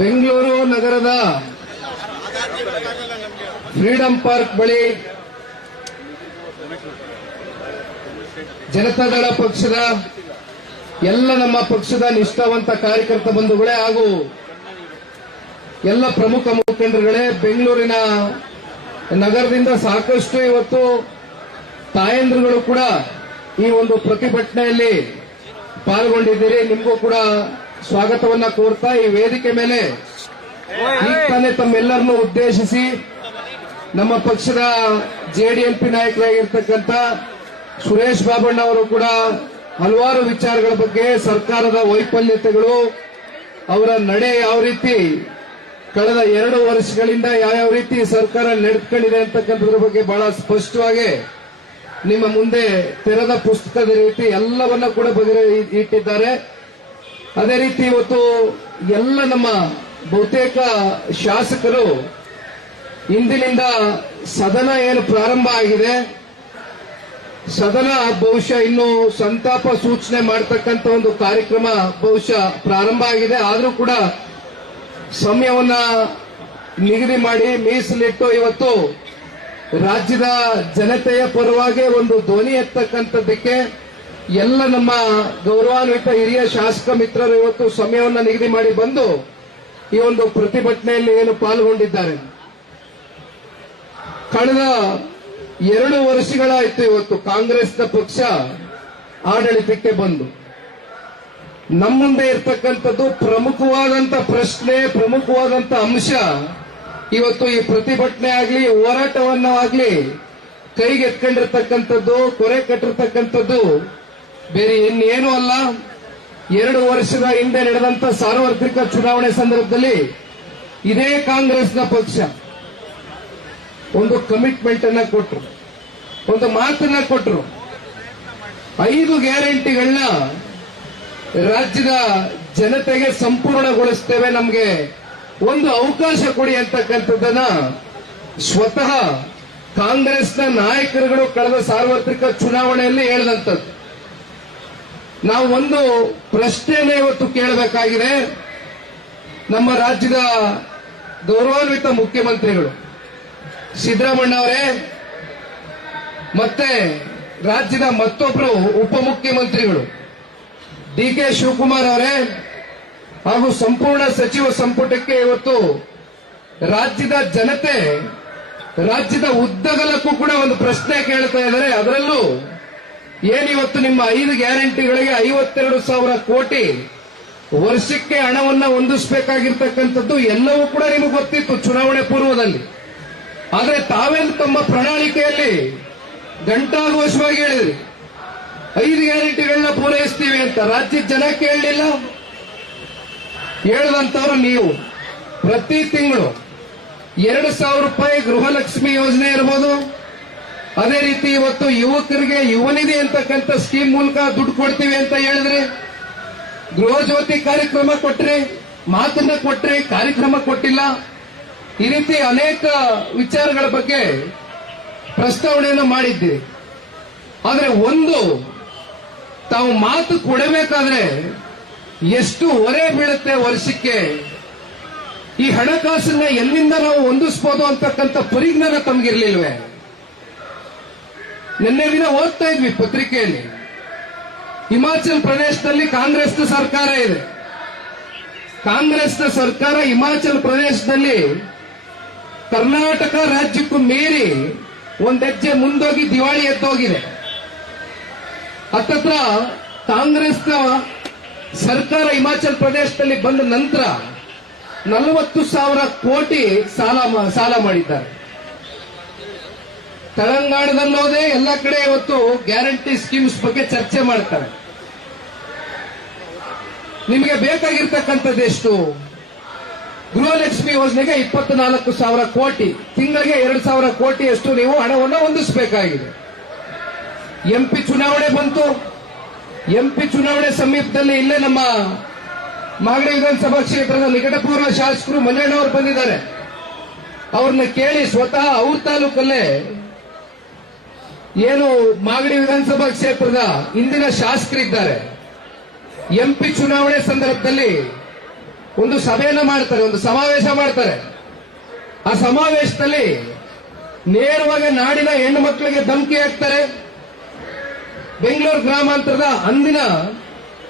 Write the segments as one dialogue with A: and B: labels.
A: ಬೆಂಗಳೂರು ನಗರದ freedom park ಬಳಿ ದಳ ಪಕ್ಷದ ಎಲ್ಲ ನಮ್ಮ ಪಕ್ಷದ ನಿಷ್ಠಾವಂತ ಕಾರ್ಯಕರ್ತ ಬಂಧುಗಳೇ ಹಾಗೂ ಎಲ್ಲ ಪ್ರಮುಖ ಮುಖಂಡರುಗಳೇ ಬೆಂಗಳೂರಿನ ನಗರದಿಂದ ಸಾಕಷ್ಟು ಇವತ್ತು ತಾಯಂದ್ರಗಳು ಕೂಡ ಈ ಒಂದು ಪ್ರತಿಭಟನೆಯಲ್ಲಿ ಪಾಲ್ಗೊಂಡಿದ್ದೀರಿ ನಿಮಗೂ ಕೂಡ ಸ್ವಾಗತವನ್ನ ಕೋರ್ತಾ ಈ ವೇದಿಕೆ ಮೇಲೆ ಈಗ ತಾನೇ ತಮ್ಮೆಲ್ಲರನ್ನು ಉದ್ದೇಶಿಸಿ ನಮ್ಮ ಪಕ್ಷದ ಜೆಡಿಎಂಪಿ ನಾಯಕರಾಗಿರ್ತಕ್ಕಂಥ ಸುರೇಶ್ ಬಾಬಣ್ಣ ಅವರು ಕೂಡ ಹಲವಾರು ವಿಚಾರಗಳ ಬಗ್ಗೆ ಸರ್ಕಾರದ ವೈಫಲ್ಯತೆಗಳು ಅವರ ನಡೆ ಯಾವ ರೀತಿ ಕಳೆದ ಎರಡು ವರ್ಷಗಳಿಂದ ಯಾವ ರೀತಿ ಸರ್ಕಾರ ನಡೆದುಕೊಂಡಿದೆ ಅಂತಕ್ಕಂಥದ್ರ ಬಗ್ಗೆ ಬಹಳ ಸ್ಪಷ್ಟವಾಗಿ ನಿಮ್ಮ ಮುಂದೆ ತೆರೆದ ಪುಸ್ತಕದ ರೀತಿ ಎಲ್ಲವನ್ನ ಕೂಡ ಬಗೆಹರಿ ಇಟ್ಟಿದ್ದಾರೆ ಅದೇ ರೀತಿ ಇವತ್ತು ಎಲ್ಲ ನಮ್ಮ ಬಹುತೇಕ ಶಾಸಕರು ಇಂದಿನಿಂದ ಸದನ ಏನು ಪ್ರಾರಂಭ ಆಗಿದೆ ಸದನ ಬಹುಶಃ ಇನ್ನು ಸಂತಾಪ ಸೂಚನೆ ಮಾಡತಕ್ಕಂತ ಒಂದು ಕಾರ್ಯಕ್ರಮ ಬಹುಶಃ ಪ್ರಾರಂಭ ಆಗಿದೆ ಆದರೂ ಕೂಡ ಸಮಯವನ್ನ ನಿಗದಿ ಮಾಡಿ ಮೀಸಲಿಟ್ಟು ಇವತ್ತು ರಾಜ್ಯದ ಜನತೆಯ ಪರವಾಗಿ ಒಂದು ಧ್ವನಿ ಎತ್ತಕ್ಕಂಥದ್ದಕ್ಕೆ ಎಲ್ಲ ನಮ್ಮ ಗೌರವಾನ್ವಿತ ಹಿರಿಯ ಶಾಸಕ ಮಿತ್ರರು ಇವತ್ತು ಸಮಯವನ್ನು ನಿಗದಿ ಮಾಡಿ ಬಂದು ಈ ಒಂದು ಪ್ರತಿಭಟನೆಯಲ್ಲಿ ಏನು ಪಾಲ್ಗೊಂಡಿದ್ದಾರೆ ಕಳೆದ ಎರಡು ವರ್ಷಗಳಾಯಿತು ಇವತ್ತು ಕಾಂಗ್ರೆಸ್ನ ಪಕ್ಷ ಆಡಳಿತಕ್ಕೆ ಬಂದು ನಮ್ಮ ಮುಂದೆ ಇರ್ತಕ್ಕಂಥದ್ದು ಪ್ರಮುಖವಾದಂತ ಪ್ರಶ್ನೆ ಪ್ರಮುಖವಾದಂತ ಅಂಶ ಇವತ್ತು ಈ ಪ್ರತಿಭಟನೆ ಆಗಲಿ ಹೋರಾಟವನ್ನ ಆಗಲಿ ಕೈಗೆತ್ಕೊಂಡಿರ್ತಕ್ಕಂಥದ್ದು ಕೊರೆ ಕಟ್ಟಿರ್ತಕ್ಕಂಥದ್ದು ಬೇರೆ ಇನ್ನೇನು ಅಲ್ಲ ಎರಡು ವರ್ಷದ ಹಿಂದೆ ನಡೆದಂತ ಸಾರ್ವತ್ರಿಕ ಚುನಾವಣೆ ಸಂದರ್ಭದಲ್ಲಿ ಇದೇ ಕಾಂಗ್ರೆಸ್ನ ಪಕ್ಷ ಒಂದು ಕಮಿಟ್ಮೆಂಟ್ ಅನ್ನ ಕೊಟ್ಟರು ಒಂದು ಮಾತನ್ನ ಕೊಟ್ಟರು ಐದು ಗ್ಯಾರಂಟಿಗಳನ್ನ ರಾಜ್ಯದ ಜನತೆಗೆ ಸಂಪೂರ್ಣಗೊಳಿಸ್ತೇವೆ ನಮಗೆ ಒಂದು ಅವಕಾಶ ಕೊಡಿ ಅಂತಕ್ಕಂಥದ್ದನ್ನ ಸ್ವತಃ ಕಾಂಗ್ರೆಸ್ನ ನಾಯಕರುಗಳು ಕಳೆದ ಸಾರ್ವತ್ರಿಕ ಚುನಾವಣೆಯಲ್ಲಿ ಹೇಳಿದಂಥದ್ದು ನಾವು ಒಂದು ಪ್ರಶ್ನೆಯನ್ನು ಇವತ್ತು ಕೇಳಬೇಕಾಗಿದೆ ನಮ್ಮ ರಾಜ್ಯದ ಗೌರವಾನ್ವಿತ ಮುಖ್ಯಮಂತ್ರಿಗಳು ಸಿದ್ದರಾಮಣ್ಣ ಅವರೇ ಮತ್ತೆ ರಾಜ್ಯದ ಮತ್ತೊಬ್ಬರು ಉಪಮುಖ್ಯಮಂತ್ರಿಗಳು ಡಿ ಕೆ ಶಿವಕುಮಾರ್ ಅವರೇ ಹಾಗೂ ಸಂಪೂರ್ಣ ಸಚಿವ ಸಂಪುಟಕ್ಕೆ ಇವತ್ತು ರಾಜ್ಯದ ಜನತೆ ರಾಜ್ಯದ ಉದ್ದಗಲಕ್ಕೂ ಕೂಡ ಒಂದು ಪ್ರಶ್ನೆ ಕೇಳ್ತಾ ಇದ್ದಾರೆ ಅದರಲ್ಲೂ ಏನಿವತ್ತು ನಿಮ್ಮ ಐದು ಗ್ಯಾರಂಟಿಗಳಿಗೆ ಐವತ್ತೆರಡು ಸಾವಿರ ಕೋಟಿ ವರ್ಷಕ್ಕೆ ಹಣವನ್ನ ಹೊಂದಿಸಬೇಕಾಗಿರ್ತಕ್ಕಂಥದ್ದು ಎಲ್ಲವೂ ಕೂಡ ನಿಮಗೆ ಗೊತ್ತಿತ್ತು ಚುನಾವಣೆ ಪೂರ್ವದಲ್ಲಿ ಆದರೆ ತಾವೇ ತಮ್ಮ ಪ್ರಣಾಳಿಕೆಯಲ್ಲಿ ಘಂಟಾಘೋಷವಾಗಿ ಹೇಳಿದ್ರಿ ಐದು ಗ್ಯಾರಂಟಿಗಳನ್ನ ಪೂರೈಸ್ತೀವಿ ಅಂತ ರಾಜ್ಯದ ಜನ ಕೇಳಲಿಲ್ಲ ಹೇಳದಂತವ್ರು ನೀವು ಪ್ರತಿ ತಿಂಗಳು ಎರಡು ಸಾವಿರ ರೂಪಾಯಿ ಗೃಹಲಕ್ಷ್ಮಿ ಯೋಜನೆ ಇರ್ಬೋದು ಅದೇ ರೀತಿ ಇವತ್ತು ಯುವಕರಿಗೆ ಯುವನಿಧಿ ಅಂತಕ್ಕಂಥ ಸ್ಕೀಮ್ ಮೂಲಕ ದುಡ್ಡು ಕೊಡ್ತೀವಿ ಅಂತ ಹೇಳಿದ್ರಿ ಗೃಹಜ್ಯೋತಿ ಕಾರ್ಯಕ್ರಮ ಕೊಟ್ರಿ ಮಾತನ್ನ ಕೊಟ್ರಿ ಕಾರ್ಯಕ್ರಮ ಕೊಟ್ಟಿಲ್ಲ ಈ ರೀತಿ ಅನೇಕ ವಿಚಾರಗಳ ಬಗ್ಗೆ ಪ್ರಸ್ತಾವನೆಯನ್ನು ಮಾಡಿದ್ದೆ ಆದರೆ ಒಂದು ತಾವು ಮಾತು ಕೊಡಬೇಕಾದ್ರೆ ಎಷ್ಟು ಹೊರೆ ಬೀಳುತ್ತೆ ವರ್ಷಕ್ಕೆ ಈ ಹಣಕಾಸನ್ನ ಎಲ್ಲಿಂದ ನಾವು ಹೊಂದಿಸ್ಬೋದು ಅಂತಕ್ಕಂಥ ಪರಿಜ್ಞಾನ ತಮಗಿರ್ಲಿಲ್ವೇ ನಿನ್ನೆ ದಿನ ಓದ್ತಾ ಇದ್ವಿ ಪತ್ರಿಕೆಯಲ್ಲಿ ಹಿಮಾಚಲ್ ಪ್ರದೇಶದಲ್ಲಿ ಕಾಂಗ್ರೆಸ್ ಸರ್ಕಾರ ಇದೆ ಕಾಂಗ್ರೆಸ್ನ ಸರ್ಕಾರ ಹಿಮಾಚಲ್ ಪ್ರದೇಶದಲ್ಲಿ ಕರ್ನಾಟಕ ರಾಜ್ಯಕ್ಕೂ ಮೀರಿ ಒಂದ್ ಹೆಜ್ಜೆ ಮುಂದೋಗಿ ದಿವಾಳಿ ಎದ್ದೋಗಿದೆ ಹತ್ತತ್ರ ಕಾಂಗ್ರೆಸ್ನ ಸರ್ಕಾರ ಹಿಮಾಚಲ್ ಪ್ರದೇಶದಲ್ಲಿ ಬಂದ ನಂತರ ನಲವತ್ತು ಸಾವಿರ ಕೋಟಿ ಸಾಲ ಸಾಲ ಮಾಡಿದ್ದಾರೆ ತೆಲಂಗಾಣದಲ್ಲೋದೇ ಎಲ್ಲ ಕಡೆ ಇವತ್ತು ಗ್ಯಾರಂಟಿ ಸ್ಕೀಮ್ಸ್ ಬಗ್ಗೆ ಚರ್ಚೆ ಮಾಡ್ತಾರೆ ನಿಮಗೆ ಬೇಕಾಗಿರ್ತಕ್ಕಂಥದ್ದು ಎಷ್ಟು ಗೃಹಲಕ್ಷ್ಮಿ ಯೋಜನೆಗೆ ನಾಲ್ಕು ಸಾವಿರ ಕೋಟಿ ತಿಂಗಳಿಗೆ ಎರಡು ಸಾವಿರ ಕೋಟಿಯಷ್ಟು ನೀವು ಹಣವನ್ನು ಹೊಂದಿಸಬೇಕಾಗಿದೆ ಎಂಪಿ ಚುನಾವಣೆ ಬಂತು ಎಂಪಿ ಚುನಾವಣೆ ಸಮೀಪದಲ್ಲಿ ಇಲ್ಲೇ ನಮ್ಮ ಮಾಗಡಿ ವಿಧಾನಸಭಾ ಕ್ಷೇತ್ರದ ನಿಕಟಪೂರ್ವ ಶಾಸಕರು ಮಲ್ಲೇಣ್ಣವರು ಬಂದಿದ್ದಾರೆ ಅವ್ರನ್ನ ಕೇಳಿ ಸ್ವತಃ ಅವ್ರ ತಾಲೂಕಲ್ಲೇ ಏನು ಮಾಗಡಿ ವಿಧಾನಸಭಾ ಕ್ಷೇತ್ರದ ಇಂದಿನ ಶಾಸಕರಿದ್ದಾರೆ ಎಂಪಿ ಚುನಾವಣೆ ಸಂದರ್ಭದಲ್ಲಿ ಒಂದು ಸಭೆಯನ್ನು ಮಾಡ್ತಾರೆ ಒಂದು ಸಮಾವೇಶ ಮಾಡ್ತಾರೆ ಆ ಸಮಾವೇಶದಲ್ಲಿ ನೇರವಾಗಿ ನಾಡಿನ ಹೆಣ್ಣು ಮಕ್ಕಳಿಗೆ ಧಮಕಿ ಹಾಕ್ತಾರೆ ಬೆಂಗಳೂರು ಗ್ರಾಮಾಂತರದ ಅಂದಿನ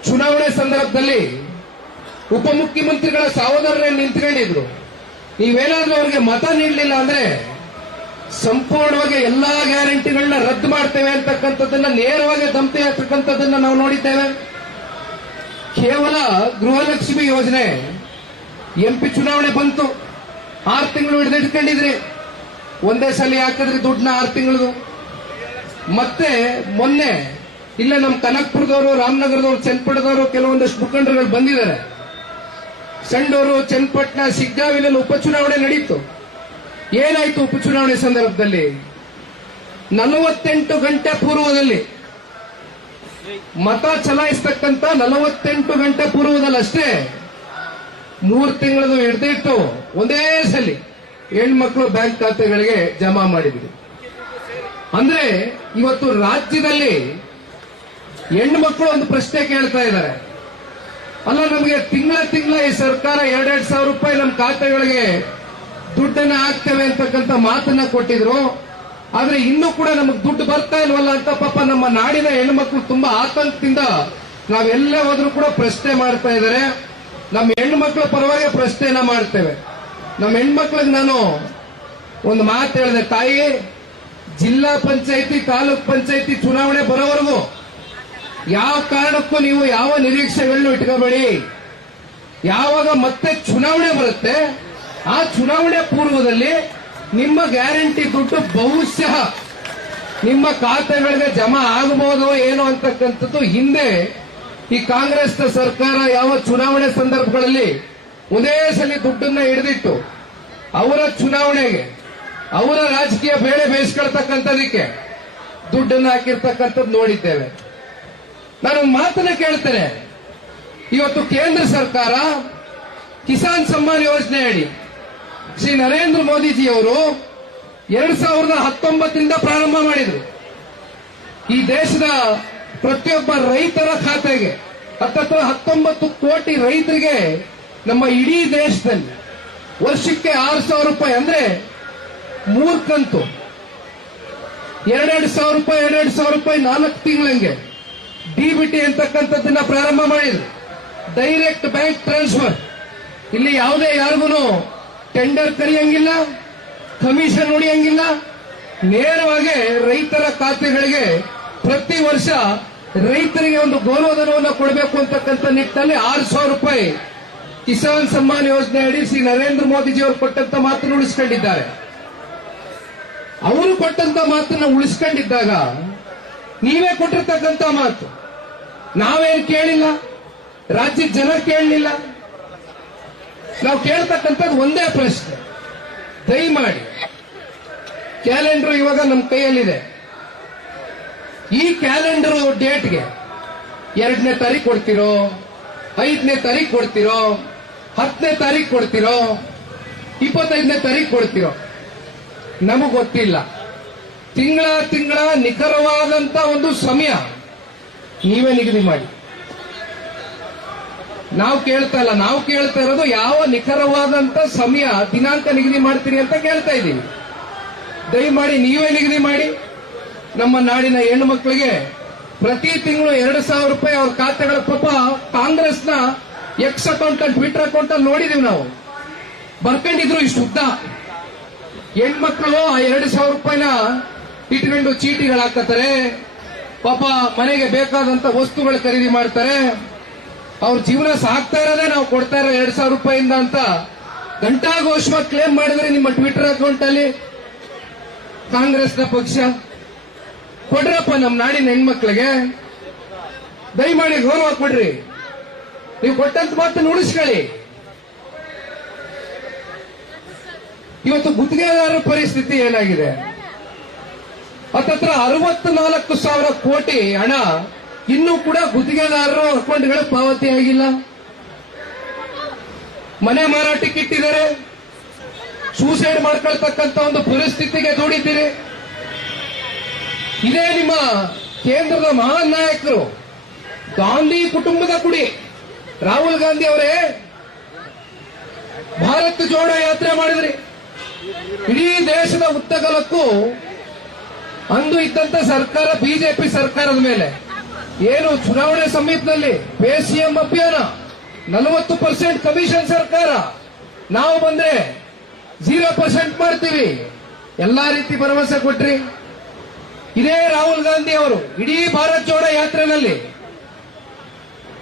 A: ಚುನಾವಣೆ ಸಂದರ್ಭದಲ್ಲಿ ಉಪಮುಖ್ಯಮಂತ್ರಿಗಳ ಸಹೋದರರೇ ನಿಂತ್ಕೊಂಡಿದ್ರು ನೀವೇನಾದ್ರೂ ಅವರಿಗೆ ಮತ ನೀಡಲಿಲ್ಲ ಅಂದ್ರೆ ಸಂಪೂರ್ಣವಾಗಿ ಎಲ್ಲಾ ಗ್ಯಾರಂಟಿಗಳನ್ನ ರದ್ದು ಮಾಡ್ತೇವೆ ಅಂತಕ್ಕಂಥದ್ದನ್ನ ನೇರವಾಗಿ ದಂಪ್ತಿ ಹಾಕ್ತಕ್ಕಂಥದ್ದನ್ನ ನಾವು ನೋಡಿದ್ದೇವೆ ಕೇವಲ ಗೃಹಲಕ್ಷ್ಮಿ ಯೋಜನೆ ಎಂಪಿ ಚುನಾವಣೆ ಬಂತು ಆರು ತಿಂಗಳು ಹಿಡಿದಿಟ್ಕೊಂಡಿದ್ರಿ ಒಂದೇ ಸಲ ಹಾಕಿದ್ರಿ ದುಡ್ಡನ್ನ ಆರು ತಿಂಗಳದು ಮತ್ತೆ ಮೊನ್ನೆ ಇಲ್ಲ ನಮ್ಮ ಕನಕ್ಪುರದವರು ರಾಮನಗರದವರು ಚನ್ನಪಟ್ಟದವರು ಕೆಲವೊಂದಷ್ಟು ಮುಖಂಡರುಗಳು ಬಂದಿದ್ದಾರೆ ಸಂಡೂರು ಚನ್ನಪಟ್ಟಣ ಸಿಗ್ಗಾವಿನಲ್ಲಿ ಉಪಚುನಾವಣೆ ನಡೆಯಿತು ಏನಾಯಿತು ಉಪಚುನಾವಣೆ ಸಂದರ್ಭದಲ್ಲಿ ನಲವತ್ತೆಂಟು ಗಂಟೆ ಪೂರ್ವದಲ್ಲಿ ಮತ ಚಲಾಯಿಸ್ತಕ್ಕಂತ ನಲವತ್ತೆಂಟು ಗಂಟೆ ಪೂರ್ವದಲ್ಲಿ ಅಷ್ಟೇ ಮೂರು ತಿಂಗಳದು ಹಿಡ್ದಿಟ್ಟು ಒಂದೇ ಸಲಿ ಹೆಣ್ಮಕ್ಳು ಬ್ಯಾಂಕ್ ಖಾತೆಗಳಿಗೆ ಜಮಾ ಮಾಡಿದ್ರು ಅಂದ್ರೆ ಇವತ್ತು ರಾಜ್ಯದಲ್ಲಿ ಹೆಣ್ಮಕ್ಳು ಒಂದು ಪ್ರಶ್ನೆ ಕೇಳ್ತಾ ಇದ್ದಾರೆ ಅಲ್ಲ ನಮಗೆ ತಿಂಗಳ ತಿಂಗಳ ಈ ಸರ್ಕಾರ ಎರಡೆರಡು ಸಾವಿರ ರೂಪಾಯಿ ನಮ್ಮ ಖಾತೆಗಳಿಗೆ ದುಡ್ಡನ್ನ ಹಾಕ್ತೇವೆ ಅಂತಕ್ಕಂಥ ಮಾತನ್ನ ಕೊಟ್ಟಿದ್ರು ಆದ್ರೆ ಇನ್ನೂ ಕೂಡ ನಮಗ್ ದುಡ್ಡು ಬರ್ತಾ ಇಲ್ವಲ್ಲ ಅಂತ ಪಾಪ ನಮ್ಮ ನಾಡಿನ ಹೆಣ್ಮಕ್ಳು ತುಂಬಾ ಆತಂಕದಿಂದ ನಾವೆಲ್ಲೇ ಹೋದ್ರೂ ಕೂಡ ಪ್ರಶ್ನೆ ಮಾಡ್ತಾ ಇದ್ದಾರೆ ನಮ್ಮ ಹೆಣ್ಮಕ್ಳ ಪರವಾಗಿ ಪ್ರಶ್ನೆಯನ್ನ ಮಾಡ್ತೇವೆ ನಮ್ಮ ಹೆಣ್ಮಕ್ಳಿಗೆ ನಾನು ಒಂದು ಮಾತು ಹೇಳಿದೆ ತಾಯಿ ಜಿಲ್ಲಾ ಪಂಚಾಯಿತಿ ತಾಲೂಕ್ ಪಂಚಾಯಿತಿ ಚುನಾವಣೆ ಬರೋವರೆಗೂ ಯಾವ ಕಾರಣಕ್ಕೂ ನೀವು ಯಾವ ನಿರೀಕ್ಷೆಗಳನ್ನು ಇಟ್ಕೋಬೇಡಿ ಯಾವಾಗ ಮತ್ತೆ ಚುನಾವಣೆ ಬರುತ್ತೆ ಆ ಚುನಾವಣೆ ಪೂರ್ವದಲ್ಲಿ ನಿಮ್ಮ ಗ್ಯಾರಂಟಿ ದುಡ್ಡು ಬಹುಶಃ ನಿಮ್ಮ ಖಾತೆಗಳಿಗೆ ಜಮಾ ಆಗಬಹುದು ಏನೋ ಅಂತಕ್ಕಂಥದ್ದು ಹಿಂದೆ ಈ ಕಾಂಗ್ರೆಸ್ನ ಸರ್ಕಾರ ಯಾವ ಚುನಾವಣೆ ಸಂದರ್ಭಗಳಲ್ಲಿ ಒಂದೇ ಸಲ ದುಡ್ಡನ್ನ ಹಿಡಿದಿಟ್ಟು ಅವರ ಚುನಾವಣೆಗೆ ಅವರ ರಾಜಕೀಯ ಬೇಳೆ ಬೇಯಿಸ್ಕೊಳ್ತಕ್ಕಂಥದಕ್ಕೆ ದುಡ್ಡನ್ನು ಹಾಕಿರ್ತಕ್ಕಂಥದ್ದು ನೋಡಿದ್ದೇವೆ ನಾನು ಮಾತನ್ನ ಕೇಳ್ತೇನೆ ಇವತ್ತು ಕೇಂದ್ರ ಸರ್ಕಾರ ಕಿಸಾನ್ ಸಮ್ಮಾನ್ ಯೋಜನೆ ಅಡಿ ಶ್ರೀ ನರೇಂದ್ರ ಅವರು ಎರಡ್ ಸಾವಿರದ ಹತ್ತೊಂಬತ್ತರಿಂದ ಪ್ರಾರಂಭ ಮಾಡಿದರು ಈ ದೇಶದ ಪ್ರತಿಯೊಬ್ಬ ರೈತರ ಖಾತೆಗೆ ಹತ್ತತ್ರ ಹತ್ತೊಂಬತ್ತು ಕೋಟಿ ರೈತರಿಗೆ ನಮ್ಮ ಇಡೀ ದೇಶದಲ್ಲಿ ವರ್ಷಕ್ಕೆ ಆರು ಸಾವಿರ ರೂಪಾಯಿ ಅಂದ್ರೆ ಮೂರು ಕಂತು ಎರಡೆರಡು ಸಾವಿರ ರೂಪಾಯಿ ಎರಡೆರಡು ಸಾವಿರ ರೂಪಾಯಿ ನಾಲ್ಕು ತಿಂಗಳಂಗೆ ಡಿಬಿಟಿ ಬಿ ಅಂತಕ್ಕಂಥದ್ದನ್ನ ಪ್ರಾರಂಭ ಮಾಡಿದ್ರು ಡೈರೆಕ್ಟ್ ಬ್ಯಾಂಕ್ ಟ್ರಾನ್ಸ್ಫರ್ ಇಲ್ಲಿ ಯಾವುದೇ ಯಾರಿಗೂ ಟೆಂಡರ್ ಕರೆಯಂಗಿಲ್ಲ ಕಮಿಷನ್ ಉಳಿಯಂಗಿಲ್ಲ ನೇರವಾಗಿ ರೈತರ ಖಾತೆಗಳಿಗೆ ಪ್ರತಿ ವರ್ಷ ರೈತರಿಗೆ ಒಂದು ಗೌರವಧನವನ್ನು ಕೊಡಬೇಕು ಅಂತಕ್ಕಂಥ ನಿಟ್ಟಿನಲ್ಲಿ ಆರು ಸಾವಿರ ರೂಪಾಯಿ ಕಿಸಾನ್ ಸಮ್ಮಾನ್ ಯೋಜನೆ ಅಡಿ ಶ್ರೀ ನರೇಂದ್ರ ಮೋದಿಜಿಯವರು ಕೊಟ್ಟಂತ ಮಾತನ್ನು ಉಳಿಸ್ಕೊಂಡಿದ್ದಾರೆ ಅವರು ಕೊಟ್ಟಂತ ಮಾತನ್ನು ಉಳಿಸ್ಕೊಂಡಿದ್ದಾಗ ನೀವೇ ಕೊಟ್ಟಿರ್ತಕ್ಕಂಥ ಮಾತು ನಾವೇನು ಕೇಳಿಲ್ಲ ರಾಜ್ಯದ ಜನ ಕೇಳಲಿಲ್ಲ ನಾವು ಕೇಳ್ತಕ್ಕಂಥದ್ದು ಒಂದೇ ಪ್ರಶ್ನೆ ದಯಮಾಡಿ ಕ್ಯಾಲೆಂಡರ್ ಇವಾಗ ನಮ್ಮ ಕೈಯಲ್ಲಿದೆ ಈ ಕ್ಯಾಲೆಂಡರ್ ಡೇಟ್ಗೆ ಎರಡನೇ ತಾರೀಕು ಕೊಡ್ತಿರೋ ಐದನೇ ತಾರೀಕು ಕೊಡ್ತಿರೋ ಹತ್ತನೇ ತಾರೀಕು ಕೊಡ್ತಿರೋ ಇಪ್ಪತ್ತೈದನೇ ತಾರೀಕು ಕೊಡ್ತಿರೋ ನಮಗ್ ಗೊತ್ತಿಲ್ಲ ತಿಂಗಳ ತಿಂಗಳ ನಿಖರವಾದಂತ ಒಂದು ಸಮಯ ನೀವೇ ನಿಗದಿ ಮಾಡಿ ನಾವು ಕೇಳ್ತಾ ಇಲ್ಲ ನಾವು ಕೇಳ್ತಾ ಇರೋದು ಯಾವ ನಿಖರವಾದಂತ ಸಮಯ ದಿನಾಂಕ ನಿಗದಿ ಮಾಡ್ತೀರಿ ಅಂತ ಕೇಳ್ತಾ ಇದ್ದೀವಿ ದಯಮಾಡಿ ನೀವೇ ನಿಗದಿ ಮಾಡಿ ನಮ್ಮ ನಾಡಿನ ಹೆಣ್ಣು ಮಕ್ಕಳಿಗೆ ಪ್ರತಿ ತಿಂಗಳು ಎರಡು ಸಾವಿರ ರೂಪಾಯಿ ಅವ್ರ ಖಾತೆಗಳ ಪಾಪ ಕಾಂಗ್ರೆಸ್ನ ಎಕ್ಸ್ ಅಕೌಂಟ್ ಅಲ್ಲಿ ಟ್ವಿಟರ್ ಅಕೌಂಟ್ ಅಲ್ಲಿ ನೋಡಿದೀವಿ ನಾವು ಬರ್ಕೊಂಡಿದ್ರು ಇಷ್ಟು ಉದ್ದ ಹೆಣ್ಮಕ್ಳು ಆ ಎರಡು ಸಾವಿರ ರೂಪಾಯಿನ ಇಟ್ಕೊಂಡು ಚೀಟಿಗಳು ಹಾಕತ್ತಾರೆ ಪಾಪ ಮನೆಗೆ ಬೇಕಾದಂತ ವಸ್ತುಗಳು ಖರೀದಿ ಮಾಡ್ತಾರೆ ಅವ್ರ ಜೀವನ ಸಾಕ್ತಾ ಇರೋದೆ ನಾವು ಕೊಡ್ತಾ ಇರೋ ಎರಡ್ ಸಾವಿರ ರೂಪಾಯಿಂದ ಅಂತ ಗಂಟಾ ಘೋಷವಾಗಿ ಕ್ಲೇಮ್ ಮಾಡಿದ್ರೆ ನಿಮ್ಮ ಟ್ವಿಟರ್ ಅಕೌಂಟ್ ಅಲ್ಲಿ ಕಾಂಗ್ರೆಸ್ನ ಪಕ್ಷ ಕೊಡ್ರಪ್ಪ ನಮ್ಮ ನಾಡಿನ ಹೆಣ್ಮಕ್ಳಿಗೆ ದಯಮಾಡಿ ಗೌರವ ಕೊಡ್ರಿ ನೀವು ಕೊಟ್ಟಂತ ಮಾತನ್ನು ಉಳಿಸ್ಕೊಳ್ಳಿ ಇವತ್ತು ಗುತ್ತಿಗೆದಾರರ ಪರಿಸ್ಥಿತಿ ಏನಾಗಿದೆ ಅರವತ್ತು ನಾಲ್ಕು ಸಾವಿರ ಕೋಟಿ ಹಣ ಇನ್ನೂ ಕೂಡ ಗುತ್ತಿಗೆದಾರರು ಅಕೌಂಟ್ಗಳ ಪಾವತಿ ಆಗಿಲ್ಲ ಮನೆ ಮಾರಾಟಕ್ಕೆ ಇಟ್ಟಿದ್ದಾರೆ ಸೂಸೈಡ್ ಮಾಡ್ಕೊಳ್ತಕ್ಕಂಥ ಒಂದು ಪರಿಸ್ಥಿತಿಗೆ ದೂಡಿದ್ದೀರಿ ಇದೇ ನಿಮ್ಮ ಕೇಂದ್ರದ ಮಹಾನ್ ನಾಯಕರು ಗಾಂಧಿ ಕುಟುಂಬದ ಕುಡಿ ರಾಹುಲ್ ಗಾಂಧಿ ಅವರೇ ಭಾರತ್ ಜೋಡ ಯಾತ್ರೆ ಮಾಡಿದ್ರಿ ಇಡೀ ದೇಶದ ಉತ್ತಗಲಕ್ಕೂ ಅಂದು ಇದ್ದಂತ ಸರ್ಕಾರ ಬಿಜೆಪಿ ಸರ್ಕಾರದ ಮೇಲೆ ಏನು ಚುನಾವಣೆ ಸಮೀಪದಲ್ಲಿ ಪೇಸಿಎಂ ಅಭಿಯಾನ ನಲವತ್ತು ಪರ್ಸೆಂಟ್ ಕಮಿಷನ್ ಸರ್ಕಾರ ನಾವು ಬಂದ್ರೆ ಜೀರೋ ಪರ್ಸೆಂಟ್ ಮಾಡ್ತೀವಿ ಎಲ್ಲಾ ರೀತಿ ಭರವಸೆ ಕೊಟ್ರಿ ಇದೇ ರಾಹುಲ್ ಗಾಂಧಿ ಅವರು ಇಡೀ ಭಾರತ್ ಜೋಡ ಯಾತ್ರೆನಲ್ಲಿ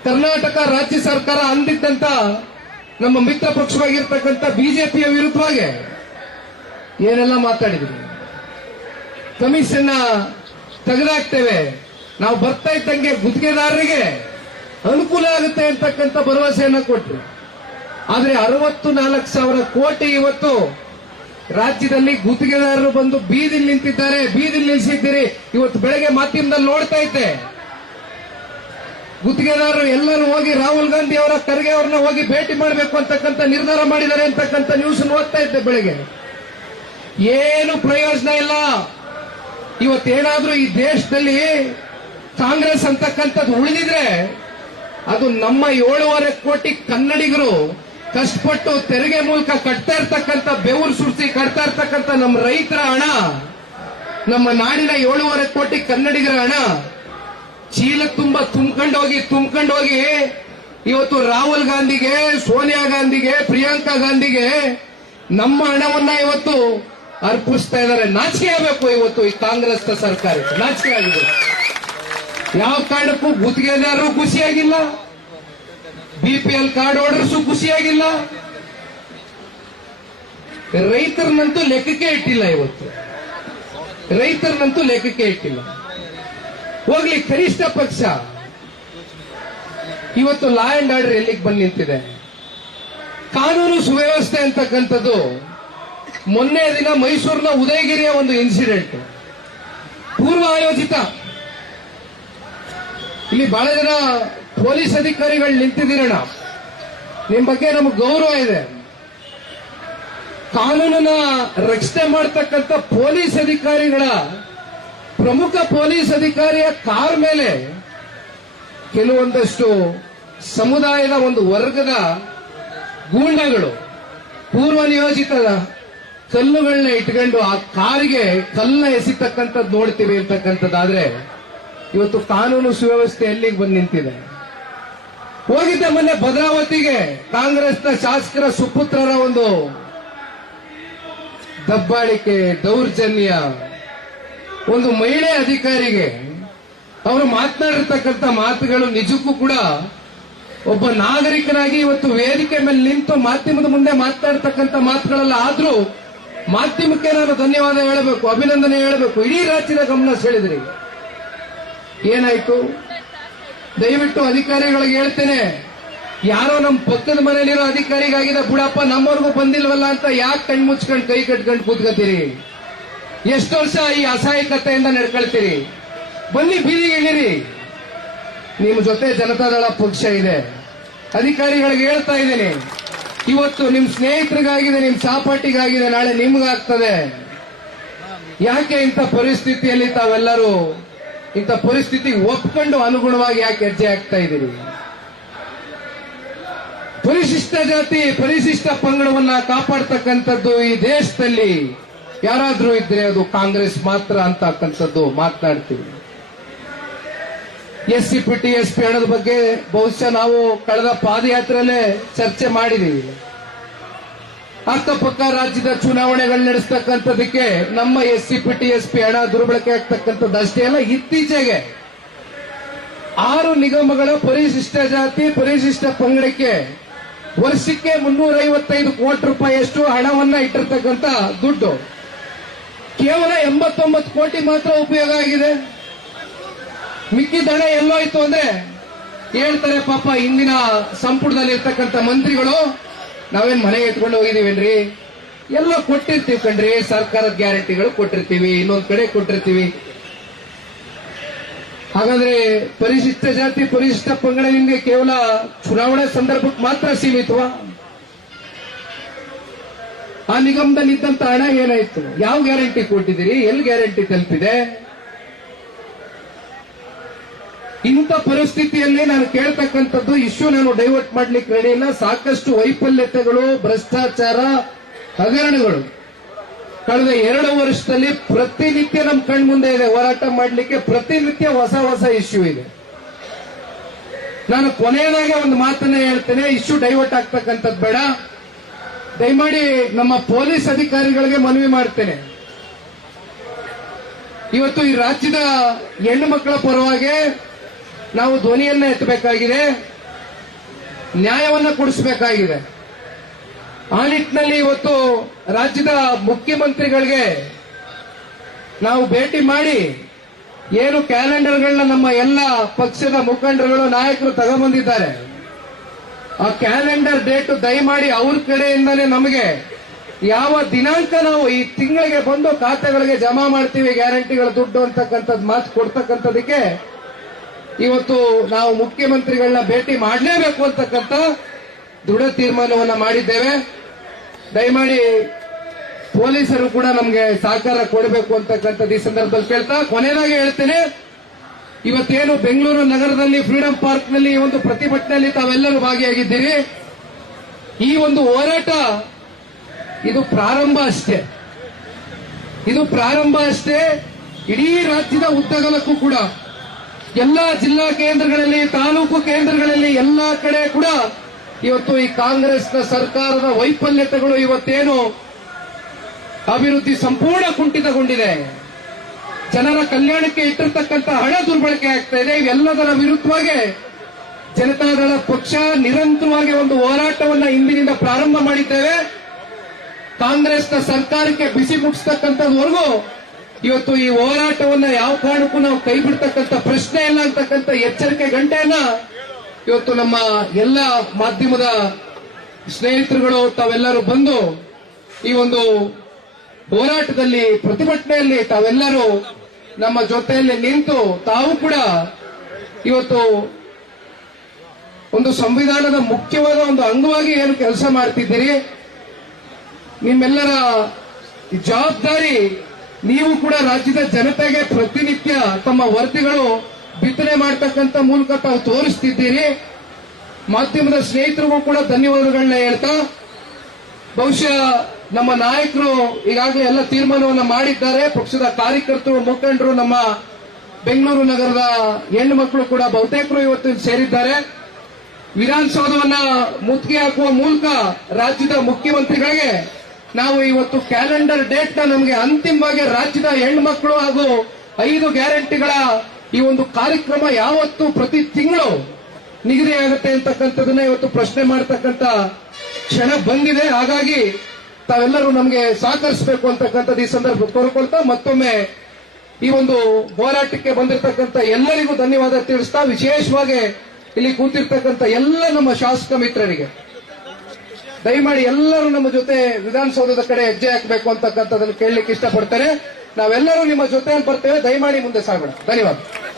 A: ಕರ್ನಾಟಕ ರಾಜ್ಯ ಸರ್ಕಾರ ಅಂದಿದ್ದಂತ ನಮ್ಮ ಮಿತ್ರ ಪಕ್ಷವಾಗಿರ್ತಕ್ಕಂಥ ಬಿಜೆಪಿಯ ವಿರುದ್ಧವಾಗಿ ಏನೆಲ್ಲ ಮಾತಾಡಿದ್ರು ಕಮಿಷನ್ ತೆಗೆದಾಕ್ತೇವೆ ನಾವು ಬರ್ತಾ ಇದ್ದಂಗೆ ಗುತ್ತಿಗೆದಾರರಿಗೆ ಅನುಕೂಲ ಆಗುತ್ತೆ ಅಂತಕ್ಕಂಥ ಭರವಸೆಯನ್ನ ಕೊಟ್ಟರು ಆದ್ರೆ ಅರವತ್ತು ನಾಲ್ಕು ಸಾವಿರ ಕೋಟಿ ಇವತ್ತು ರಾಜ್ಯದಲ್ಲಿ ಗುತ್ತಿಗೆದಾರರು ಬಂದು ಬೀದಿ ನಿಂತಿದ್ದಾರೆ ಬೀದಿ ನಿಲ್ಲಿಸಿದ್ದೀರಿ ಇವತ್ತು ಬೆಳಗ್ಗೆ ಮಾಧ್ಯಮದಲ್ಲಿ ನೋಡ್ತಾ ಇದ್ದೆ ಗುತ್ತಿಗೆದಾರರು ಎಲ್ಲರೂ ಹೋಗಿ ರಾಹುಲ್ ಗಾಂಧಿ ಅವರ ಖರ್ಗೆ ಅವ್ರನ್ನ ಹೋಗಿ ಭೇಟಿ ಮಾಡಬೇಕು ಅಂತಕ್ಕಂಥ ನಿರ್ಧಾರ ಮಾಡಿದ್ದಾರೆ ಅಂತಕ್ಕಂಥ ನ್ಯೂಸ್ ಓದ್ತಾ ಇದ್ದೆ ಬೆಳಗ್ಗೆ ಏನು ಪ್ರಯೋಜನ ಇಲ್ಲ ಇವತ್ತೇನಾದ್ರೂ ಈ ದೇಶದಲ್ಲಿ ಕಾಂಗ್ರೆಸ್ ಅಂತಕ್ಕಂಥದ್ದು ಉಳಿದಿದ್ರೆ ಅದು ನಮ್ಮ ಏಳುವರೆ ಕೋಟಿ ಕನ್ನಡಿಗರು ಕಷ್ಟಪಟ್ಟು ತೆರಿಗೆ ಮೂಲಕ ಕಟ್ತಾ ಇರ್ತಕ್ಕಂಥ ಬೆವರು ಸುರಿಸಿ ಕಟ್ತಾ ಇರ್ತಕ್ಕಂಥ ನಮ್ಮ ರೈತರ ಹಣ ನಮ್ಮ ನಾಡಿನ ಏಳುವರೆ ಕೋಟಿ ಕನ್ನಡಿಗರ ಹಣ ಚೀಲ ತುಂಬ ತುಂಬ್ಕೊಂಡೋಗಿ ತುಂಬ್ಕೊಂಡೋಗಿ ಇವತ್ತು ರಾಹುಲ್ ಗಾಂಧಿಗೆ ಸೋನಿಯಾ ಗಾಂಧಿಗೆ ಪ್ರಿಯಾಂಕಾ ಗಾಂಧಿಗೆ ನಮ್ಮ ಹಣವನ್ನ ಇವತ್ತು ಅರ್ಪಿಸ್ತಾ ಇದ್ದಾರೆ ನಾಚಿಕೆ ಆಗಬೇಕು ಇವತ್ತು ಈ ಕಾಂಗ್ರೆಸ್ನ ಸರ್ಕಾರಕ್ಕೆ ನಾಚಿಕೆ ಆಗಬೇಕು ಯಾವ ಕಾರಣಕ್ಕೂ ಗುತ್ತಿಗೆದಾರರು ಖುಷಿಯಾಗಿಲ್ಲ B P L card holders ಖುಷಿಯಾಗಿಲ್ಲ ರೈತರನ್ನಂತೂ ಲೆಕ್ಕಕ್ಕೆ ಇಟ್ಟಿಲ್ಲ ಇವತ್ತು ರೈತರನ್ನಂತೂ ಲೆಕ್ಕಕ್ಕೆ ಇಟ್ಟಿಲ್ಲ ಹೋಗ್ಲಿ ಕನಿಷ್ಠ ಪಕ್ಷ ಇವತ್ತು ಲಾ ಅಂಡ್ ಆರ್ಡರ್ ಎಲ್ಲಿಗೆ ಬಂದು ನಿಂತಿದೆ ಕಾನೂನು ಸುವ್ಯವಸ್ಥೆ ಅಂತಕ್ಕಂಥದ್ದು ಮೊನ್ನೆ ದಿನ ಮೈಸೂರಿನ ಉದಯಗಿರಿಯ ಒಂದು ಇನ್ಸಿಡೆಂಟ್ ಪೂರ್ವ ಆಯೋಜಿತ ಇಲ್ಲಿ ಬಹಳ ಜನ ಪೊಲೀಸ್ ಅಧಿಕಾರಿಗಳು ನಿಂತಿದ್ದೀರಣ ನಿಮ್ ಬಗ್ಗೆ ನಮ್ಗೆ ಗೌರವ ಇದೆ ಕಾನೂನನ್ನ ರಕ್ಷಣೆ ಮಾಡ್ತಕ್ಕಂಥ ಪೊಲೀಸ್ ಅಧಿಕಾರಿಗಳ ಪ್ರಮುಖ ಪೊಲೀಸ್ ಅಧಿಕಾರಿಯ ಕಾರ್ ಮೇಲೆ ಕೆಲವೊಂದಷ್ಟು ಸಮುದಾಯದ ಒಂದು ವರ್ಗದ ಗೂಂಡಗಳು ಪೂರ್ವ ನಿಯೋಜಿತ ಕಲ್ಲುಗಳನ್ನ ಇಟ್ಕೊಂಡು ಆ ಕಾರಿಗೆ ಕಲ್ಲ ಎಸಿತಕ್ಕಂಥದ್ದು ನೋಡ್ತೀವಿ ಇರ್ತಕ್ಕಂಥದ್ದಾದ್ರೆ ಇವತ್ತು ಕಾನೂನು ಸುವ್ಯವಸ್ಥೆ ಎಲ್ಲಿಗೆ ಬಂದು ನಿಂತಿದೆ ಹೋಗಿದ್ದ ಮೊನ್ನೆ ಭದ್ರಾವತಿಗೆ ಕಾಂಗ್ರೆಸ್ನ ಶಾಸಕರ ಸುಪುತ್ರರ ಒಂದು ದಬ್ಬಾಳಿಕೆ ದೌರ್ಜನ್ಯ ಒಂದು ಮಹಿಳೆ ಅಧಿಕಾರಿಗೆ ಅವರು ಮಾತನಾಡಿರ್ತಕ್ಕಂಥ ಮಾತುಗಳು ನಿಜಕ್ಕೂ ಕೂಡ ಒಬ್ಬ ನಾಗರಿಕನಾಗಿ ಇವತ್ತು ವೇದಿಕೆ ಮೇಲೆ ನಿಂತು ಮಾಧ್ಯಮದ ಮುಂದೆ ಮಾತನಾಡ್ತಕ್ಕಂಥ ಮಾತುಗಳಲ್ಲ ಆದ್ರೂ ಮಾಧ್ಯಮಕ್ಕೆ ನಾನು ಧನ್ಯವಾದ ಹೇಳಬೇಕು ಅಭಿನಂದನೆ ಹೇಳಬೇಕು ಇಡೀ ರಾಜ್ಯದ ಗಮನ ಸೆಳೆದ್ರಿ ಏನಾಯ್ತು ದಯವಿಟ್ಟು ಅಧಿಕಾರಿಗಳಿಗೆ ಹೇಳ್ತೇನೆ ಯಾರೋ ನಮ್ಮ ಪಕ್ಕದ ಮನೆಯಲ್ಲಿರೋ ಅಧಿಕಾರಿಗಾಗಿದೆ ಬುಡಪ್ಪ ನಮ್ಮವ್ರಿಗೂ ಬಂದಿಲ್ವಲ್ಲ ಅಂತ ಯಾಕೆ ಕಣ್ಣು ಮುಚ್ಕೊಂಡು ಕೈ ಕಟ್ಕೊಂಡು ಕೂತ್ಕೋತೀರಿ ಎಷ್ಟು ವರ್ಷ ಈ ಅಸಹಾಯಕತೆಯಿಂದ ನಡ್ಕೊಳ್ತೀರಿ ಬನ್ನಿ ಬೀದಿಗೆ ಇಳಿರಿ ನಿಮ್ಮ ಜೊತೆ ಜನತಾದಳ ಪಕ್ಷ ಇದೆ ಅಧಿಕಾರಿಗಳಿಗೆ ಹೇಳ್ತಾ ಇದ್ದೀನಿ ಇವತ್ತು ನಿಮ್ ಸ್ನೇಹಿತರಿಗಾಗಿದೆ ನಿಮ್ ಸಾಪಾಟಿಗಾಗಿದೆ ನಾಳೆ ನಿಮ್ಗಾಗ್ತದೆ ಯಾಕೆ ಇಂಥ ಪರಿಸ್ಥಿತಿಯಲ್ಲಿ ತಾವೆಲ್ಲರೂ ಇಂಥ ಪರಿಸ್ಥಿತಿ ಒಪ್ಕೊಂಡು ಅನುಗುಣವಾಗಿ ಯಾಕೆ ಹೆಜ್ಜೆ ಆಗ್ತಾ ಇದ್ದೀರಿ ಪರಿಶಿಷ್ಟ ಜಾತಿ ಪರಿಶಿಷ್ಟ ಪಂಗಡವನ್ನ ಕಾಪಾಡ್ತಕ್ಕಂಥದ್ದು ಈ ದೇಶದಲ್ಲಿ ಯಾರಾದ್ರೂ ಇದ್ರೆ ಅದು ಕಾಂಗ್ರೆಸ್ ಮಾತ್ರ ಅಂತಕ್ಕಂಥದ್ದು ಮಾತನಾಡ್ತೀವಿ S C P T S P ಹಣದ ಬಗ್ಗೆ ಬಹುಶಃ ನಾವು ಕಳೆದ ಪಾದಯಾತ್ರೆಯಲ್ಲೇ ಚರ್ಚೆ ಮಾಡಿದ್ದೀವಿ ಅಕ್ಕಪಕ್ಕ ರಾಜ್ಯದ ಚುನಾವಣೆಗಳು ನಡೆಸ್ತಕ್ಕಂಥದಕ್ಕೆ ನಮ್ಮ S C P T S P ಹಣ ದುರ್ಬಳಕೆ ಆಗ್ತಕ್ಕಂಥದ್ದು ಅಷ್ಟೇ ಅಲ್ಲ ಇತ್ತೀಚೆಗೆ ಆರು ನಿಗಮಗಳ ಪರಿಶಿಷ್ಟ ಜಾತಿ ಪರಿಶಿಷ್ಟ ಪಂಗಡಕ್ಕೆ ವರ್ಷಕ್ಕೆ ಮುನ್ನೂರ ಐವತ್ತೈದು ಕೋಟಿ ರೂಪಾಯಿಯಷ್ಟು ಹಣವನ್ನ ಇಟ್ಟಿರ್ತಕ್ಕಂಥ ದುಡ್ಡು ಕೇವಲ ಎಂಬತ್ತೊಂಬತ್ತು ಕೋಟಿ ಮಾತ್ರ ಉಪಯೋಗ ಆಗಿದೆ ಮಿಕ್ಕಿದ ಹಣ ಎಲ್ಲೋಯ್ತು ಅಂದ್ರೆ ಹೇಳ್ತಾರೆ ಪಾಪ ಇಂದಿನ ಸಂಪುಟದಲ್ಲಿರ್ತಕ್ಕಂಥ ಮಂತ್ರಿಗಳು ನಾವೇನ್ ಮನೆಗೆ ಎತ್ಕೊಂಡು ಹೋಗಿದೀವೇನ್ರಿ ಎಲ್ಲ ಕೊಟ್ಟಿರ್ತೀವಿ ಕಣ್ರಿ ಸರ್ಕಾರದ ಗ್ಯಾರಂಟಿಗಳು ಕೊಟ್ಟಿರ್ತೀವಿ ಇನ್ನೊಂದ್ ಕಡೆ ಕೊಟ್ಟಿರ್ತೀವಿ ಹಾಗಾದ್ರೆ ಪರಿಶಿಷ್ಟ ಜಾತಿ ಪರಿಶಿಷ್ಟ ಪಂಗಡದಿಂದ ಕೇವಲ ಚುನಾವಣಾ ಸಂದರ್ಭಕ್ಕೆ ಮಾತ್ರ ಸೀಮಿತವ ಆ ನಿಗಮದಲ್ಲಿ ಇದ್ದಂತ ಹಣ ಏನಾಯ್ತು ಯಾವ ಗ್ಯಾರಂಟಿ ಕೊಟ್ಟಿದ್ದೀರಿ ಎಲ್ಲಿ ಗ್ಯಾರಂಟಿ ತಲುಪಿದೆ ಇಂಥ ಪರಿಸ್ಥಿತಿಯಲ್ಲಿ ನಾನು ಕೇಳ್ತಕ್ಕಂಥದ್ದು ಇಶ್ಯೂ ನಾನು ಡೈವರ್ಟ್ ಮಾಡ್ಲಿಕ್ಕೆ ರೆಡಿ ಇಲ್ಲ ಸಾಕಷ್ಟು ವೈಫಲ್ಯತೆಗಳು ಭ್ರಷ್ಟಾಚಾರ ಹಗರಣಗಳು ಕಳೆದ ಎರಡು ವರ್ಷದಲ್ಲಿ ಪ್ರತಿನಿತ್ಯ ನಮ್ಮ ಕಣ್ಮುಂದೆ ಇದೆ ಹೋರಾಟ ಮಾಡಲಿಕ್ಕೆ ಪ್ರತಿನಿತ್ಯ ಹೊಸ ಹೊಸ ಇಶ್ಯೂ ಇದೆ ನಾನು ಕೊನೆಯದಾಗೆ ಒಂದು ಮಾತನ್ನ ಹೇಳ್ತೇನೆ ಇಶ್ಯೂ ಡೈವರ್ಟ್ ಆಗ್ತಕ್ಕಂಥದ್ದು ಬೇಡ ದಯಮಾಡಿ ನಮ್ಮ ಪೊಲೀಸ್ ಅಧಿಕಾರಿಗಳಿಗೆ ಮನವಿ ಮಾಡ್ತೇನೆ ಇವತ್ತು ಈ ರಾಜ್ಯದ ಹೆಣ್ಣು ಮಕ್ಕಳ ಪರವಾಗಿ ನಾವು ಧ್ವನಿಯನ್ನ ಎತ್ತಬೇಕಾಗಿದೆ ನ್ಯಾಯವನ್ನ ಕೊಡಿಸಬೇಕಾಗಿದೆ ಆ ನಿಟ್ಟಿನಲ್ಲಿ ಇವತ್ತು ರಾಜ್ಯದ ಮುಖ್ಯಮಂತ್ರಿಗಳಿಗೆ ನಾವು ಭೇಟಿ ಮಾಡಿ ಏನು ಕ್ಯಾಲೆಂಡರ್ಗಳನ್ನ ನಮ್ಮ ಎಲ್ಲ ಪಕ್ಷದ ಮುಖಂಡರುಗಳು ನಾಯಕರು ತಗೊಂಡ್ಬಂದಿದ್ದಾರೆ ಆ ಕ್ಯಾಲೆಂಡರ್ ಡೇಟ್ ದಯಮಾಡಿ ಅವ್ರ ಕಡೆಯಿಂದಲೇ ನಮಗೆ ಯಾವ ದಿನಾಂಕ ನಾವು ಈ ತಿಂಗಳಿಗೆ ಬಂದು ಖಾತೆಗಳಿಗೆ ಜಮಾ ಮಾಡ್ತೀವಿ ಗ್ಯಾರಂಟಿಗಳ ದುಡ್ಡು ಅಂತಕ್ಕಂಥದ್ದು ಮಾತು ಕೊಡ್ತಕ್ಕಂಥದಕ್ಕೆ ಇವತ್ತು ನಾವು ಮುಖ್ಯಮಂತ್ರಿಗಳನ್ನ ಭೇಟಿ ಮಾಡಲೇಬೇಕು ಅಂತಕ್ಕಂಥ ದೃಢ ತೀರ್ಮಾನವನ್ನ ಮಾಡಿದ್ದೇವೆ ದಯಮಾಡಿ ಪೊಲೀಸರು ಕೂಡ ನಮಗೆ ಸಹಕಾರ ಕೊಡಬೇಕು ಅಂತಕ್ಕಂಥದ್ದು ಈ ಸಂದರ್ಭದಲ್ಲಿ ಕೇಳ್ತಾ ಕೊನೆಯದಾಗಿ ಹೇಳ್ತೇನೆ ಇವತ್ತೇನು ಬೆಂಗಳೂರು ನಗರದಲ್ಲಿ ಫ್ರೀಡಂ ಪಾರ್ಕ್ನಲ್ಲಿ ನಲ್ಲಿ ಒಂದು ಪ್ರತಿಭಟನೆಯಲ್ಲಿ ತಾವೆಲ್ಲರೂ ಭಾಗಿಯಾಗಿದ್ದೀರಿ ಈ ಒಂದು ಹೋರಾಟ ಇದು ಪ್ರಾರಂಭ ಅಷ್ಟೇ ಇದು ಪ್ರಾರಂಭ ಅಷ್ಟೇ ಇಡೀ ರಾಜ್ಯದ ಉದ್ದಗಲಕ್ಕೂ ಕೂಡ ಎಲ್ಲ ಜಿಲ್ಲಾ ಕೇಂದ್ರಗಳಲ್ಲಿ ತಾಲೂಕು ಕೇಂದ್ರಗಳಲ್ಲಿ ಎಲ್ಲ ಕಡೆ ಕೂಡ ಇವತ್ತು ಈ ಕಾಂಗ್ರೆಸ್ನ ಸರ್ಕಾರದ ವೈಫಲ್ಯತೆಗಳು ಇವತ್ತೇನು ಅಭಿವೃದ್ಧಿ ಸಂಪೂರ್ಣ ಕುಂಠಿತಗೊಂಡಿದೆ ಜನರ ಕಲ್ಯಾಣಕ್ಕೆ ಇಟ್ಟಿರ್ತಕ್ಕಂಥ ಹಣ ದುರ್ಬಳಕೆ ಆಗ್ತಾ ಇದೆ ಇವೆಲ್ಲದರ ವಿರುದ್ಧವಾಗಿ ಜನತಾದಳ ಪಕ್ಷ ನಿರಂತರವಾಗಿ ಒಂದು ಹೋರಾಟವನ್ನು ಇಂದಿನಿಂದ ಪ್ರಾರಂಭ ಮಾಡಿದ್ದೇವೆ ಕಾಂಗ್ರೆಸ್ನ ಸರ್ಕಾರಕ್ಕೆ ಬಿಸಿ ಮುಟ್ಟಿಸ್ತಕ್ಕಂಥದ್ವರೆಗೂ ಇವತ್ತು ಈ ಹೋರಾಟವನ್ನ ಯಾವ ಕಾರಣಕ್ಕೂ ನಾವು ಕೈ ಬಿಡ್ತಕ್ಕಂತ ಪ್ರಶ್ನೆ ಇಲ್ಲ ಅಂತಕ್ಕಂಥ ಎಚ್ಚರಿಕೆ ಗಂಟೆಯನ್ನ ಇವತ್ತು ನಮ್ಮ ಎಲ್ಲ ಮಾಧ್ಯಮದ ಸ್ನೇಹಿತರುಗಳು ತಾವೆಲ್ಲರೂ ಬಂದು ಈ ಒಂದು ಹೋರಾಟದಲ್ಲಿ ಪ್ರತಿಭಟನೆಯಲ್ಲಿ ತಾವೆಲ್ಲರೂ ನಮ್ಮ ಜೊತೆಯಲ್ಲಿ ನಿಂತು ತಾವು ಕೂಡ ಇವತ್ತು ಒಂದು ಸಂವಿಧಾನದ ಮುಖ್ಯವಾದ ಒಂದು ಅಂಗವಾಗಿ ಏನು ಕೆಲಸ ಮಾಡ್ತಿದ್ದೀರಿ ನಿಮ್ಮೆಲ್ಲರ ಜವಾಬ್ದಾರಿ ನೀವು ಕೂಡ ರಾಜ್ಯದ ಜನತೆಗೆ ಪ್ರತಿನಿತ್ಯ ತಮ್ಮ ವರದಿಗಳು ಬಿತ್ತನೆ ಮಾಡತಕ್ಕಂತ ಮೂಲಕ ತಾವು ತೋರಿಸ್ತಿದ್ದೀರಿ ಮಾಧ್ಯಮದ ಸ್ನೇಹಿತರಿಗೂ ಕೂಡ ಧನ್ಯವಾದಗಳನ್ನ ಹೇಳ್ತಾ ಬಹುಶಃ ನಮ್ಮ ನಾಯಕರು ಈಗಾಗಲೇ ಎಲ್ಲ ತೀರ್ಮಾನವನ್ನು ಮಾಡಿದ್ದಾರೆ ಪಕ್ಷದ ಕಾರ್ಯಕರ್ತರು ಮುಖಂಡರು ನಮ್ಮ ಬೆಂಗಳೂರು ನಗರದ ಹೆಣ್ಣು ಮಕ್ಕಳು ಕೂಡ ಬಹುತೇಕರು ಇವತ್ತು ಸೇರಿದ್ದಾರೆ ವಿಧಾನಸೌಧವನ್ನ ಮುತ್ತಿಗೆ ಹಾಕುವ ಮೂಲಕ ರಾಜ್ಯದ ಮುಖ್ಯಮಂತ್ರಿಗಳಿಗೆ ನಾವು ಇವತ್ತು ಕ್ಯಾಲೆಂಡರ್ ಡೇಟ್ ನ ನಮಗೆ ಅಂತಿಮವಾಗಿ ರಾಜ್ಯದ ಹೆಣ್ಮಕ್ಳು ಹಾಗೂ ಐದು ಗ್ಯಾರಂಟಿಗಳ ಈ ಒಂದು ಕಾರ್ಯಕ್ರಮ ಯಾವತ್ತು ಪ್ರತಿ ತಿಂಗಳು ನಿಗದಿ ಆಗುತ್ತೆ ಅಂತಕ್ಕಂಥದನ್ನ ಇವತ್ತು ಪ್ರಶ್ನೆ ಮಾಡತಕ್ಕಂತ ಕ್ಷಣ ಬಂದಿದೆ ಹಾಗಾಗಿ ತಾವೆಲ್ಲರೂ ನಮಗೆ ಸಹಕರಿಸಬೇಕು ಅಂತಕ್ಕಂಥದ್ದು ಈ ಸಂದರ್ಭ ಕೋರ್ಕೊಳ್ತಾ ಮತ್ತೊಮ್ಮೆ ಈ ಒಂದು ಹೋರಾಟಕ್ಕೆ ಬಂದಿರತಕ್ಕಂಥ ಎಲ್ಲರಿಗೂ ಧನ್ಯವಾದ ತಿಳಿಸ್ತಾ ವಿಶೇಷವಾಗಿ ಇಲ್ಲಿ ಕೂತಿರ್ತಕ್ಕಂಥ ಎಲ್ಲ ನಮ್ಮ ಶಾಸಕ ಮಿತ್ರರಿಗೆ ದಯಮಾಡಿ ಎಲ್ಲರೂ ನಮ್ಮ ಜೊತೆ ವಿಧಾನಸೌಧದ ಕಡೆ ಹೆಜ್ಜೆ ಹಾಕಬೇಕು ಅಂತಕ್ಕಂಥದ್ದನ್ನು ಕೇಳಲಿಕ್ಕೆ ಇಷ್ಟಪಡ್ತೇನೆ ನಾವೆಲ್ಲರೂ ನಿಮ್ಮ ಜೊತೆಯಲ್ಲಿ ಬರ್ತೇವೆ ದಯಮಾಡಿ ಮುಂದೆ ಸಾಗೋಣ ಧನ್ಯವಾದ